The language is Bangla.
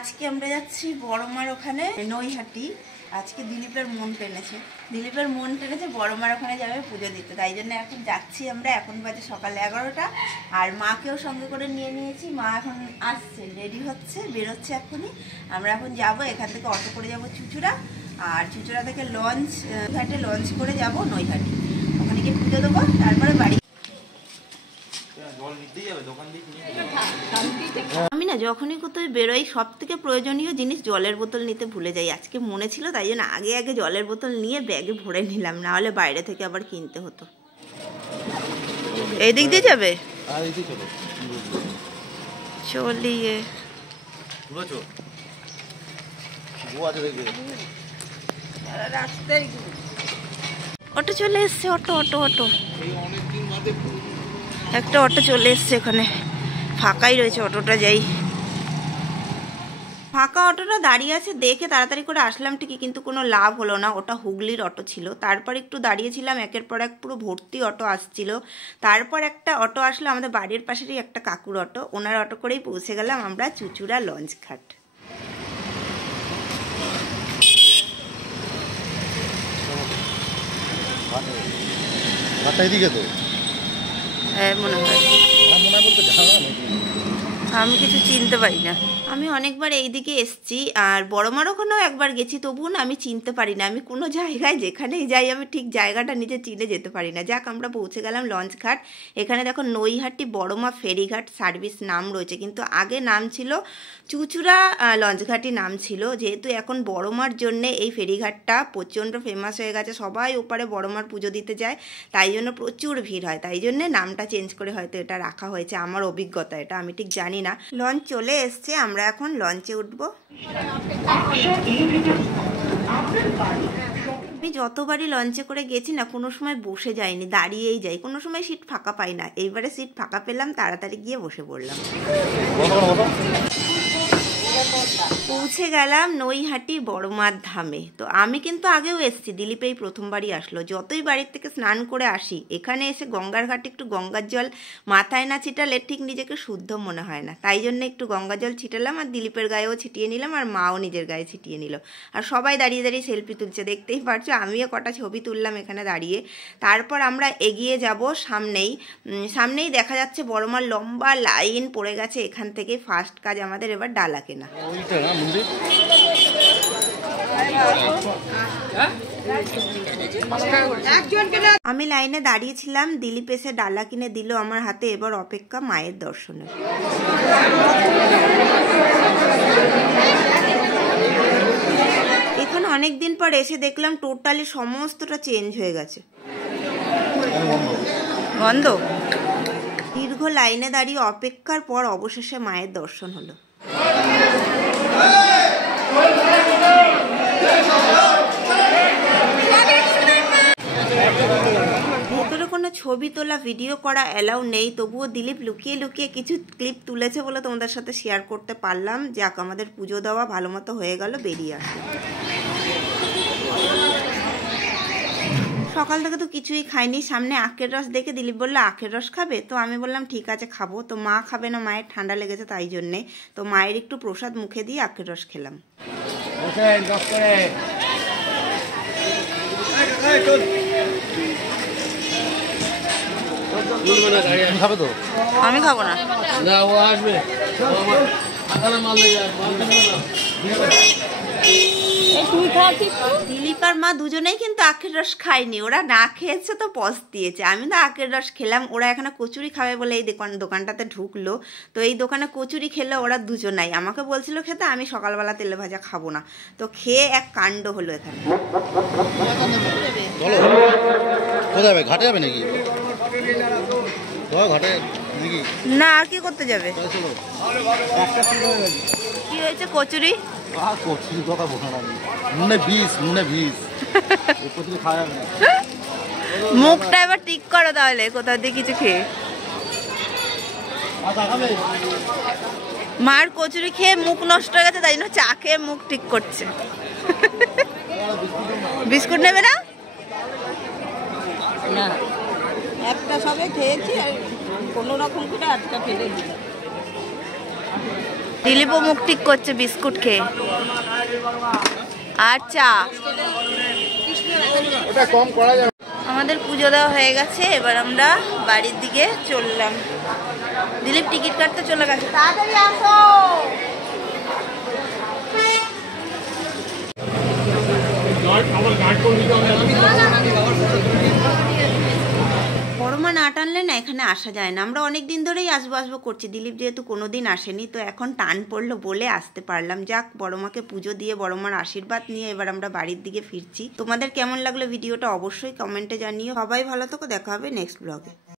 আজকে আমরা যাচ্ছি বড়মার ওখানে নৈহাটি। আজকে দিলীপের মন টেনেছে, বড়মার ওখানে যাবে পুজো দিতে, তাই জন্য এখন যাচ্ছি আমরা। এখন বাজে সকাল 11টা, আর মাকেও সঙ্গে করে নিয়ে নিয়েছি। মা এখন আসছে, রেডি হচ্ছে, বেরোচ্ছে এখনই। আমরা এখন যাব, এখান থেকে অটো করে যাব চুচুড়া, আর চুচুড়া থেকে লঞ্চ ঘাটে লঞ্চ করে যাব নৈহাটি। ওখানে গিয়ে পুজো দেবো, তারপরে বাড়ি। আমি না যখনই কোথাও বেরোই সব থেকে প্রয়োজনীয় জিনিস জলের বোতল নিতে ভুলে যাই। আজকে মনে ছিল, তাই জন্য আগে আগে জলের বোতল নিয়ে ব্যাগে ভরে নিলাম, না হলে বাইরে থেকে আবার কিনতে হতো। এই দিক দিয়ে যাবে, চলিয়ে অটো চলে এসছে, অটো অটো অটো একটা অটো চলে এসছে, এখানে ফাঁকাই রয়েছে, অটোটা যাই। ফাঁকা অটোটা দাঁড়িয়ে আছে দেখে তাড়াতাড়ি করে আসলাম ঠিকই, কিন্তু কোনো লাভ হলো না। ওটা হুগলির অটো ছিল। তারপর একটু দাঁড়িয়েছিলাম, একের পর এক পুরো ভর্তি অটো আসছিল। তারপর একটা অটো আসলো আমাদের বাড়ির পাশেরই একটা কাকুর অটো, ওনার অটো করেই পৌঁছে গেলাম আমরা চুচুড়া লঞ্চ ঘাট। হ্যাঁ মনে হয়, আমি কিছু চিনতে পারি না। আমি অনেকবার এইদিকে এসছি, আর বড়মার ওখানেও একবার গেছি, তবুও না আমি চিনতে পারি না। আমি কোনো জায়গায় যেখানেই যাই আমি ঠিক জায়গাটা নিজে চিনে যেতে পারি না। যাক, আমরা পৌঁছে গেলাম লঞ্চ ঘাট। এখানে দেখো নৈহাটি বড়মা ফেরিঘাট সার্ভিস নাম রয়েছে, কিন্তু আগে নাম ছিল চুচুড়া লঞ্চ ঘাটই নাম ছিল। যেহেতু এখন বড়মার জন্যে এই ফেরিঘাটটা প্রচণ্ড ফেমাস হয়ে গেছে, সবাই ওপারে বড়মার পুজো দিতে যায়, তাই জন্য প্রচুর ভিড় হয়, তাই জন্যে নামটা চেঞ্জ করে হয়তো এটা রাখা হয়েছে। আমার অভিজ্ঞতা, এটা আমি ঠিক জানি না। লঞ্চ চলে এসছে, আমরা এখন লঞ্চে উঠবো। আমি যতবারই লঞ্চে করে গেছি না, কোনো সময় বসে যাইনি, দাঁড়িয়েই যাই, কোনো সময় সিট ফাঁকা পাই না। এইবারে সিট ফাঁকা পেলাম, তাড়াতাড়ি গিয়ে বসে পড়লাম। পৌঁছে গেলাম নৈহাটি বড়মার ধামে। তো আমি কিন্তু আগেও এসেছি, দিলীপ এই প্রথমবারই আসলো। যতই বাড়ির থেকে স্নান করে আসি, এখানে এসে গঙ্গার ঘাটে একটু গঙ্গার জল মাথায় না ছিটালে ঠিক নিজেকে শুদ্ধ মনে হয় না, তাই জন্য একটু গঙ্গা জল ছিটালাম, আর দিলীপের গায়েও ছিটিয়ে নিলাম, আর মাও নিজের গায়ে ছিটিয়ে নিল। আর সবাই দাঁড়িয়ে দাঁড়িয়ে সেলফি তুলছে, দেখতেই পারছো। আমিও কটা ছবি তুললাম এখানে দাঁড়িয়ে। তারপর আমরা এগিয়ে যাব, সামনেই দেখা যাচ্ছে বড়মার লম্বা লাইন পড়ে গেছে। এখান থেকে ফার্স্ট কাজ আমাদের এবার ডালা কেনা। আমি লাইনে দাঁড়িয়েছিলাম, দিলীপ এসে ডালা কিনে দিল আমার হাতে। এবার অপেক্ষা মায়ের দর্শনে। এখানে অনেকদিন পর এসে দেখলাম টোটালি সমস্তটা চেঞ্জ হয়ে গেছে, বন্ধ। দীর্ঘ লাইনে দাঁড়িয়ে অপেক্ষার পর অবশেষে মায়ের দর্শন হলো। ভেতরে কোনো ছবি তোলা ভিডিও করা অ্যালাউ নেই, তবুও দিলীপ লুকিয়ে লুকিয়ে কিছু ক্লিপ তুলেছে বলে তোমাদের সাথে শেয়ার করতে পারলাম। যাক, আমাদের পুজো দেওয়া ভালো মতো হয়ে গেল, বেরিয়ে আসলো। সকাল থেকে তো কিছুই খাইনি। সামনে আখের রস দেখে দিলীপ বললো আখের রস খাবে, তো আমি বললাম ঠিক আছে খাবো। তো মা খাবে না, মায়ের ঠান্ডা লেগেছে, তাই জন্যে। তো মায়ের একটু প্রসাদ মুখে দিয়ে আখের রস খেলাম। আমি খাবো না, ও আসবে। দিলীপ আর মা দুজনেই কিন্তু আখের রস খায়নি, ওরা না খেয়েছে তো পজ দিয়েছে। আমি তো আখের রস খেলাম। ওরা এখানে কচুরি খাবে বলে এই দোকানটাতে ঢুকলো। তো এই দোকানে কচুরি খেলো ওরা দুজনাই। আমাকে বলছিল খেতে, আমি সকালবেলা তেলে ভাজা খাবো না। তো খেয়ে এক কাণ্ড হলো এখানে। ঘাটে যাবে নাকি? না, আর কি করতে যাবে? কি হয়েছে? কচুরি মুখটা এবার ঠিক করো তাহলে, কোথাও দিয়ে কিছু খেয়ে। মার কচুরি খেয়ে মুখ নষ্ট হয়ে গেছে, তাই জন্য চা খেয়ে মুখ ঠিক করছে। বিস্কুট নেবে না? একটা সবে খেয়েছি, আর কোনো রকম করে আটকা ফেলে দিলাম। দিলীপও মুখ ঠিক করছে বিস্কুট খেয়ে। আর চা। আমাদের পুজো দেওয়া হয়ে গেছে, এবার আমরা বাড়ির দিকে চললাম। দিলীপ টিকিট কাটতে চলে গেছে, তাড়াতাড়ি আসো। বড় মা না টানলে না এখানে আসা যায় না। আমরা অনেক দিন ধরেই আসবো করছি, দিলীপ যেহেতু কোনোদিন আসেনি, তো এখন টান পড়লো বলে আসতে পারলাম। যাক, বড় মাকে পুজো দিয়ে বড় মার আশীর্বাদ নিয়ে এবার আমরা বাড়ির দিকে ফিরছি। তোমাদের কেমন লাগলো ভিডিওটা অবশ্যই কমেন্টে জানিও। সবাই ভালো থাকো, দেখা হবে নেক্সট ব্লগে।